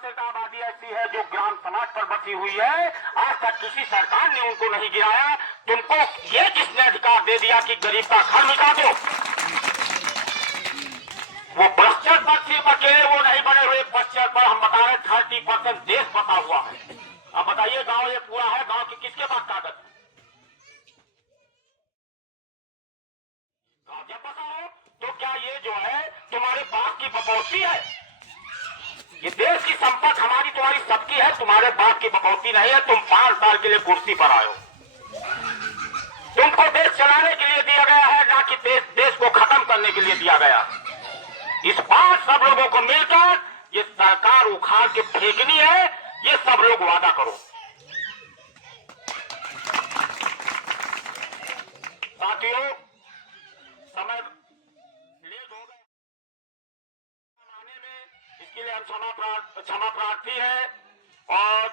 % आबादी ऐसी है जो ग्राम समाज पर बसी हुई है। आज तक किसी सरकार ने उनको नहीं गिराया। तुमको ये किसने अधिकार दे दिया कि गरीब का घर मिटा दो? वो बस्तर पर सिर्फ अकेले वो नहीं बने हुए, बस्तर पर हम बता रहे 30% देश बसा हुआ है। अब बताइए, गांव ये पूरा है, गांव के किसके पास कागज है? गांव जब बसा हो तो क्या ये जो है तुम्हारे बाप की बपौती है? ये देश की संपत्ति हमारी तुम्हारी सबकी है, तुम्हारे बाप की बपौती नहीं है। तुम 5 साल के लिए कुर्सी पर आए हो। तुमको देश चलाने के लिए दिया गया है, ना कि देश को खत्म करने के लिए दिया गया। इस बार सब लोगों को मिलकर ये सरकार उखाड़ के फेंकनी है, ये सब लोग वादा करो। साथियों, समय लेट हो गए आने में, इसके लिए हम क्षमा प्रार्थी है। और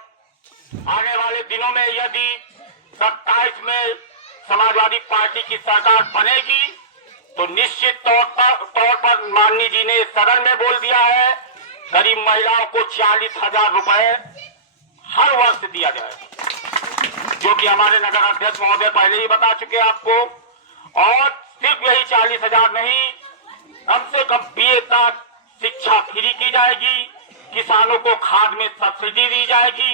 आने वाले दिनों में यदि 27 में समाजवादी पार्टी की सरकार बनेगी तो निश्चित तौर पर माननीय जी ने सदन में बोल दिया है, गरीब महिलाओं को 40,000 रुपए हर वर्ष दिया जाएगा, जो कि हमारे नगर अध्यक्ष महोदय पहले ही बता चुके आपको। और सिर्फ यही 40,000 नहीं, कम से कम BA तक शिक्षा फ्री की जाएगी, किसानों को खाद में सब्सिडी दी जाएगी,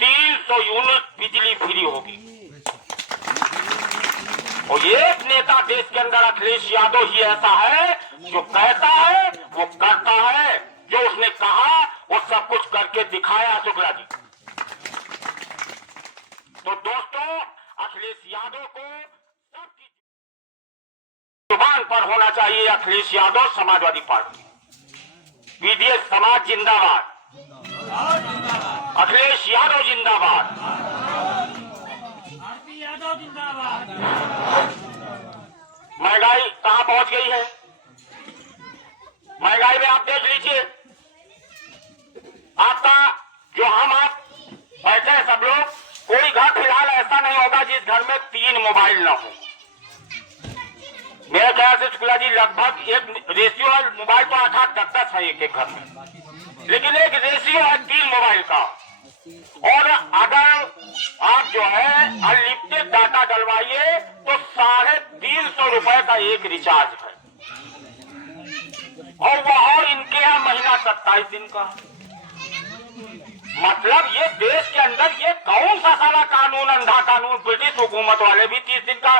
300 यूनिट बिजली फ्री होगी। और एक नेता देश के अंदर अखिलेश यादव ही ऐसा है जो कहता है वो करता है, जो उसने कहा वो सब कुछ करके दिखाया। शुक्ला जी, तो दोस्तों, अखिलेश यादव को सबकी जुबान पर होना चाहिए, अखिलेश यादव समाजवादी पार्टी, PDS समाज जिंदाबाद, अखिलेश यादव जिंदाबाद, महंगाई कहां पहुंच गई है? महंगाई में आप देख लीजिए, आपका जो आप बैठे हैं सब लोग, कोई घर फिलहाल ऐसा नहीं होगा जिस घर में 3 मोबाइल ना हो। मेरे ख्याल से शुक्ला जी लगभग एक रेशियो है, मोबाइल तो 8-10 है एक घर में, लेकिन एक रेशियो है 3 मोबाइल का। और अगर आप जो है अनलिमिटेड डाटा डलवाइए तो 350 रुपए का एक रिचार्ज है, और वह इनके यहाँ महीना 27 दिन का। मतलब ये देश के अंदर ये कौन सा साला कानून, अंधा कानून? ब्रिटिश हुकूमत वाले भी 30 दिन का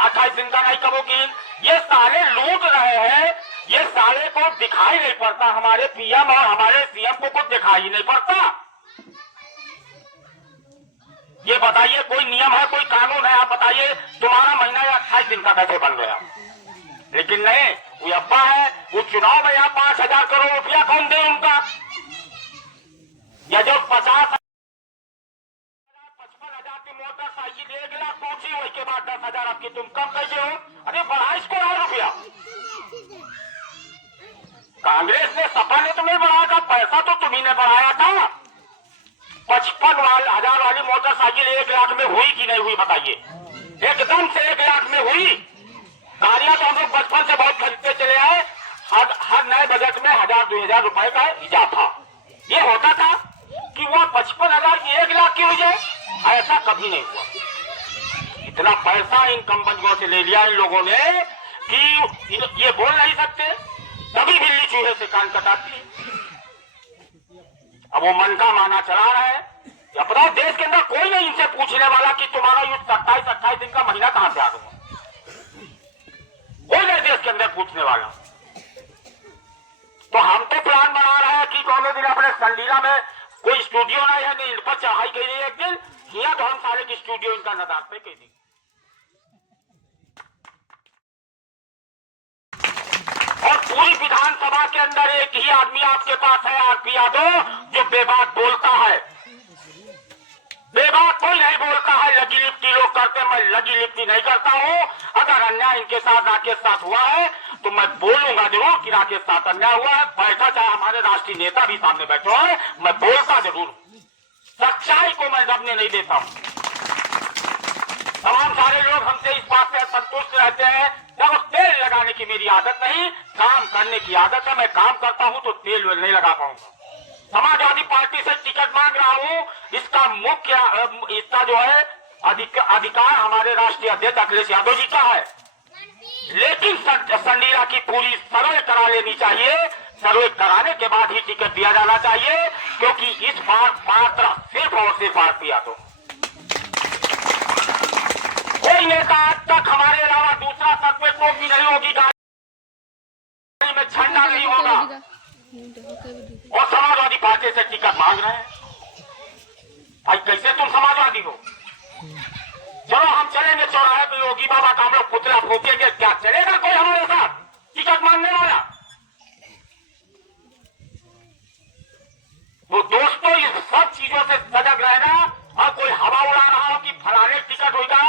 28 दिन का नहीं कबूल। ये साले लूट रहे हैं, ये साले को दिखाई नहीं पड़ता, हमारे PM और हमारे CM को कुछ दिखाई नहीं पड़ता। ये बताइए, कोई नियम है, कोई कानून है? आप बताइए, तुम्हारा महीना 28 दिन का कैसे बन गया? लेकिन नहीं, वो अब्बा है, वो चुनाव में यहाँ 5,000 करोड़ रुपया कौन दे उनका? या जो 55,000 की मोटरसाइकिल 1 लाख पहुंची, उसके बाद 10,000 आपकी, तुम कम कैसे हो? अरे बढ़ा इसको 1,000 रुपया। कांग्रेस ने, सपा ने तो नहीं बढ़ाया था, पैसा तो तुम्ही ने बढ़ाया था। 55,000 वाली मोटरसाइकिल 1 लाख में हुई कि नहीं हुई बताइए? एकदम से 1 लाख में हुई। गाड़ियां तो हम लोग बचपन से बहुत खरीदते चले आए, हर नए बजट में 1,000-2,000 रुपए का इजाफा। ये होता था कि वह 55,000 की 1 लाख की हो जाए, ऐसा कभी नहीं हुआ। इतना पैसा इन कंपनियों से ले लिया इन लोगों ने कि ये बोल नहीं सकते, तभी बिल्ली चूहे से कान कटाती। अब वो मन का माना चला रहा है। अपना देश के अंदर कोई नहीं इनसे पूछने वाला कि तुम्हारा ये 27-28 दिन का महीना कहां से आ गया, कोई नहीं देश के अंदर पूछने वाला। तो हम तो प्लान बना रहे हैं कि दोनों दिन अपने संडीला में कोई स्टूडियो नहीं है, नहीं इन पर चढ़ाई गई है एक दिन, यहाँ तो हम सारे की स्टूडियो इनका नदारत पे कह दी। और पूरी विधानसभा के अंदर एक ही आदमी आपके पास है, RP यादव, जो बेबाक बोलता है। बेबाक कोई नहीं बोलता है। लगी लिपटी लोग करते, मैं लगी लिपटी नहीं करता हूं। अगर अन्याय इनके साथ, राकेश साथ हुआ है तो मैं बोलूंगा जरूर कि राकेश साथ अन्याय हुआ है। बैठा चाहे हमारे राष्ट्रीय नेता भी सामने बैठे हैं, मैं बोलता जरूर। सच्चाई को मैं दबने नहीं देता हूं। तमाम सारे लोग हमसे इस बात से संतुष्ट रहते हैं, देखो तेल लगाने की मेरी आदत नहीं, काम करने की आदत है। मैं काम करता हूं तो तेल नहीं लगा पाऊंगा। समाजवादी पार्टी से टिकट मांग रहा हूं, इसका मुख्य इसका जो है अधिकार हमारे राष्ट्रीय अध्यक्ष अखिलेश यादव जी का है। लेकिन संडीला की पूरी सर्वे करा लेनी चाहिए। सर्वे कराने के बाद ही टिकट दिया जाना चाहिए, क्योंकि इस बार पात्र सिर्फ और सिर्फ आरपी यादव। कोई नेता आज तक हमारे अलावा दूसरा सत्वे टोपी नहीं होगी, गाड़ी में झंडा नहीं होगा, और समाजवादी पार्टी से टिकट मांग रहे हैं। भाई कैसे तुम समाजवादी हो? चलो हम चलेंगे चौराहे पे, योगी बाबा का हम लोग पुतला फूकेंगे, क्या चलेगा कोई हमारे साथ टिकट मांगने वाला? तो दोस्तों, इस सब चीजों से सजग रहना। और कोई हवा उड़ा रहा हो कि फलाने टिकट होगा,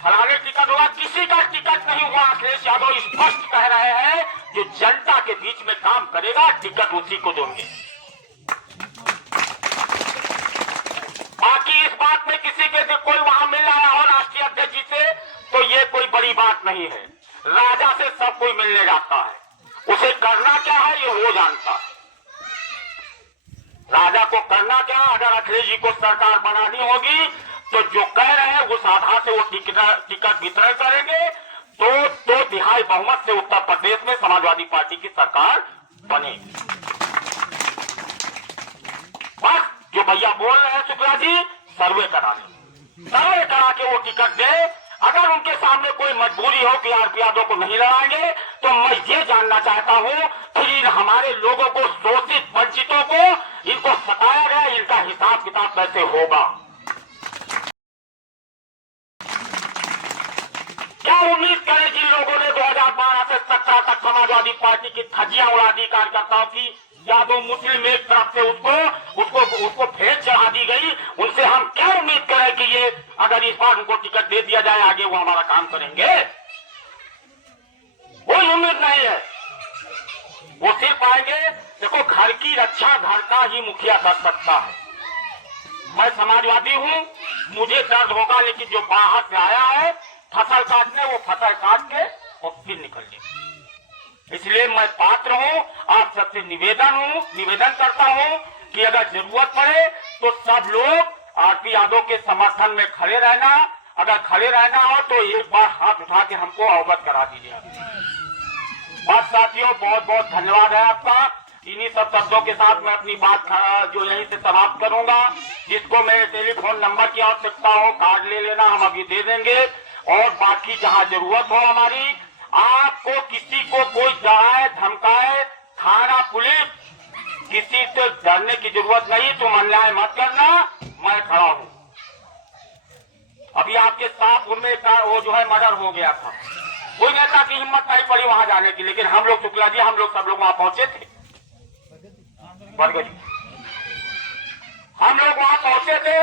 फलाने टिकट होगा, किसी का टिकट नहीं हुआ। अखिलेश यादव स्पष्ट कह रहे हैं, जो जनता के बीच में काम करेगा टिकट उसी को देंगे। बाकी इस बात में किसी के से कोई वहां मिल रहा हो राष्ट्रीय अध्यक्ष जी से, तो ये कोई बड़ी बात नहीं है। राजा से सब कोई मिलने जाता है, उसे करना क्या है ये वो जानता है। राजा को करना क्या, अगर अखिलेश जी को सरकार बनानी होगी तो जो कह रहे हैं उस आधार से वो टिकट वितरण करेंगे, तो 2/3 बहुमत से उत्तर प्रदेश में समाजवादी पार्टी की सरकार बनेगी। बस जो भैया बोल रहे हैं शुक्ला जी, सर्वे करा लें, सर्वे करा के वो टिकट दे। अगर उनके सामने कोई मजबूरी हो कि आरपी यादव को नहीं लड़ाएंगे, तो मैं ये जानना चाहता हूं, फिर हमारे लोगों को, शोषित वंचितों को, इनको सताया गया, इनका हिसाब किताब कैसे होगा? क्या उम्मीद करें जिन लोगों ने 2012 से 17 तक समाजवादी पार्टी की धज्जियां उड़ा दी कार्यकर्ताओं की, यादव मुस्लिम एक तरफ से उसको फेंक चढ़ा दी गई, उनसे हम क्या उम्मीद करें कि ये अगर इस बार उनको टिकट दे दिया जाए आगे वो हमारा काम करेंगे? कोई उम्मीद नहीं है। वो सिर्फ आएंगे, देखो घर की रक्षा घर का ही मुखिया कर सकता है। मैं समाजवादी हूं, मुझे दर्द होगा, लेकिन जो बाहर से आया है फसल काटने, वो फसल काट के और फिर निकलने। इसलिए मैं पात्र हूं, आप सबसे निवेदन करता हूं कि अगर जरूरत पड़े तो सब लोग आरपी यादव के समर्थन में खड़े रहना। अगर खड़े रहना हो तो एक बार हाथ उठा के हमको अवगत करा दीजिए। बस साथियों, बहुत बहुत धन्यवाद है आपका। इन्हीं सब शब्दों के साथ मैं अपनी बात जो यहीं से समाप्त करूंगा। जिसको मेरे टेलीफोन नंबर की आवश्यकता हो, कार्ड ले लेना, हम अभी दे देंगे। और बाकी जहां जरूरत हो हमारी, आपको किसी को कोई डराए धमकाए, थाना पुलिस, किसी से डरने की जरूरत नहीं। तुम अन्याय मत करना, मैं खड़ा हूं। अभी आपके साथ उनमें वो जो है मर्डर हो गया था, कोई नेता की हिम्मत नहीं पड़ी वहां जाने की, लेकिन हम लोग शुक्ला जी, हम लोग सब लोग वहां पहुंचे थे। हम लोग वहां पहुंचे थे,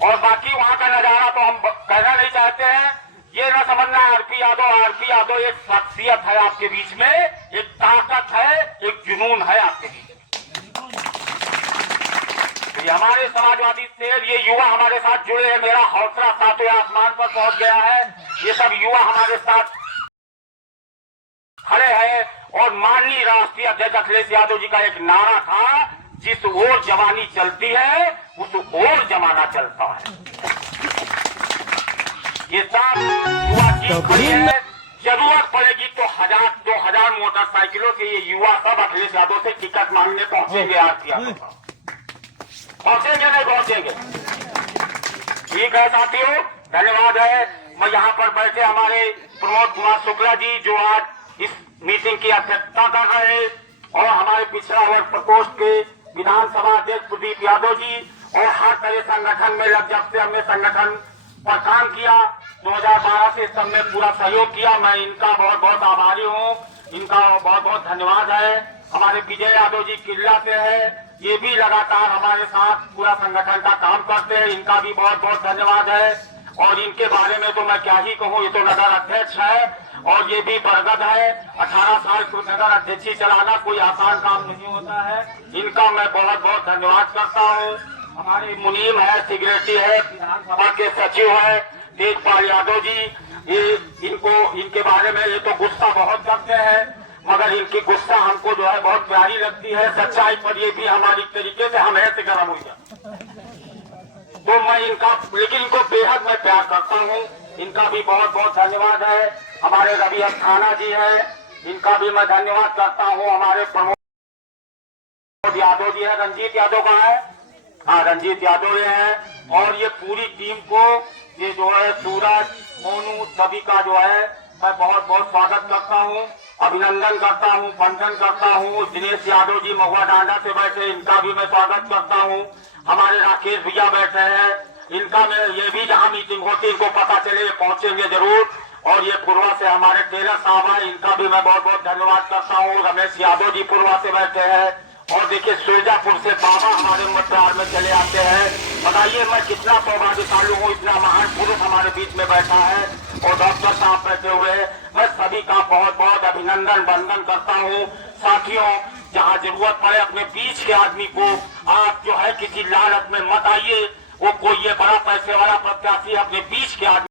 और बाकी वहां का नजारा तो हम कहना नहीं चाहते हैं। ये न समझना आरपी यादव एक शख्सियत है आपके बीच में, एक ताकत है, एक जुनून है आपके बीच में। ये हमारे समाजवादी शेर, ये युवा हमारे साथ जुड़े हैं। मेरा हौसला सातवें आसमान पर पहुंच गया है। ये सब युवा हमारे साथ खड़े हैं। और माननीय राष्ट्रीय अध्यक्ष अखिलेश यादव जी का एक नारा था, जिस ओर जवानी चलती है उस ओर जमाना चलता है। ये सब युवा की खड़ी है। जरूरत पड़ेगी तो 1000-2000 मोटरसाइकिलों से ये युवा सब अखिलेश यादव से टिकट मांगने पहुंचेंगे। आरपी यादव का पहुंचेंगे, नहीं पहुंचेंगे? ठीक है साथियों, धन्यवाद है। मैं यहाँ पर बैठे हमारे प्रमोद कुमार शुक्ला जी, जो आज इस मीटिंग की अध्यक्षता कर रहे हैं, और हमारे पिछड़ा वर्ग प्रकोष्ठ के विधानसभा अध्यक्ष प्रदीप यादव जी, और हर तरह संगठन में जब से हमने संगठन पर काम किया 2012 से, सब में पूरा सहयोग किया। मैं इनका बहुत बहुत आभारी हूँ, इनका बहुत बहुत धन्यवाद है। हमारे विजय यादव जी किल्ला से है, ये भी लगातार हमारे साथ पूरा संगठन का काम करते हैं, इनका भी बहुत बहुत धन्यवाद है। और इनके बारे में तो मैं क्या ही कहूँ, ये तो नगर अध्यक्ष है और ये भी बरगद है। 18 साल को नगर अध्यक्षी चलाना कोई आसान काम नहीं होता है। इनका मैं बहुत बहुत धन्यवाद करता हूँ। हमारे मुनीम है, सिगरेटी है, विधानसभा के सचिव है तेजपाल यादव जी, ये इनके बारे में ये तो गुस्सा बहुत करते हैं। मगर इनकी गुस्सा हमको जो है बहुत प्यारी लगती है। सच्चाई पर ये भी हमारी तरीके से हम ऐसे गर्म हो जाए। तो मैं इनका, लेकिन इनको बेहद मैं प्यार करता हूँ। इनका भी बहुत बहुत धन्यवाद है। हमारे रवि अस्थाना जी है, इनका भी मैं धन्यवाद करता हूँ। हमारे प्रमोद यादव जी है, रंजीत यादव का है, हाँ रंजीत यादव ये है। और ये पूरी टीम को, ये जो है सूरज, मोनू, सभी का जो है मैं बहुत बहुत स्वागत करता हूँ, अभिनंदन करता हूँ, वंदन करता हूँ। दिनेश यादव जी महुआ डांडा से बैठे, इनका भी मैं स्वागत करता हूँ। हमारे राकेश भैया बैठे हैं, इनका मैं, ये भी जहाँ मीटिंग होती है इनको पता चले, ये पहुंचेंगे जरूर। और ये पूर्वा से हमारे टेलर साहब है, इनका भी मैं बहुत बहुत धन्यवाद करता हूँ। रमेश यादव जी पूर्वा से बैठे हैं। और देखिए सुरजापुर से बाबा हमारे मतदार में चले आते हैं। बताइए मैं कितना सौभाग्यशाली हूँ, इतना महान पुरुष हमारे बीच में बैठा है और डॉक्टर साहब बैठे हुए हैं। मैं सभी का बहुत बहुत अभिनंदन वंदन करता हूँ। साथियों, जहाँ जरूरत पड़े अपने बीच के आदमी को आप जो है किसी लालच में मत आइए। वो कोई ये बड़ा पैसे वाला प्रत्याशी अपने बीच के आदमी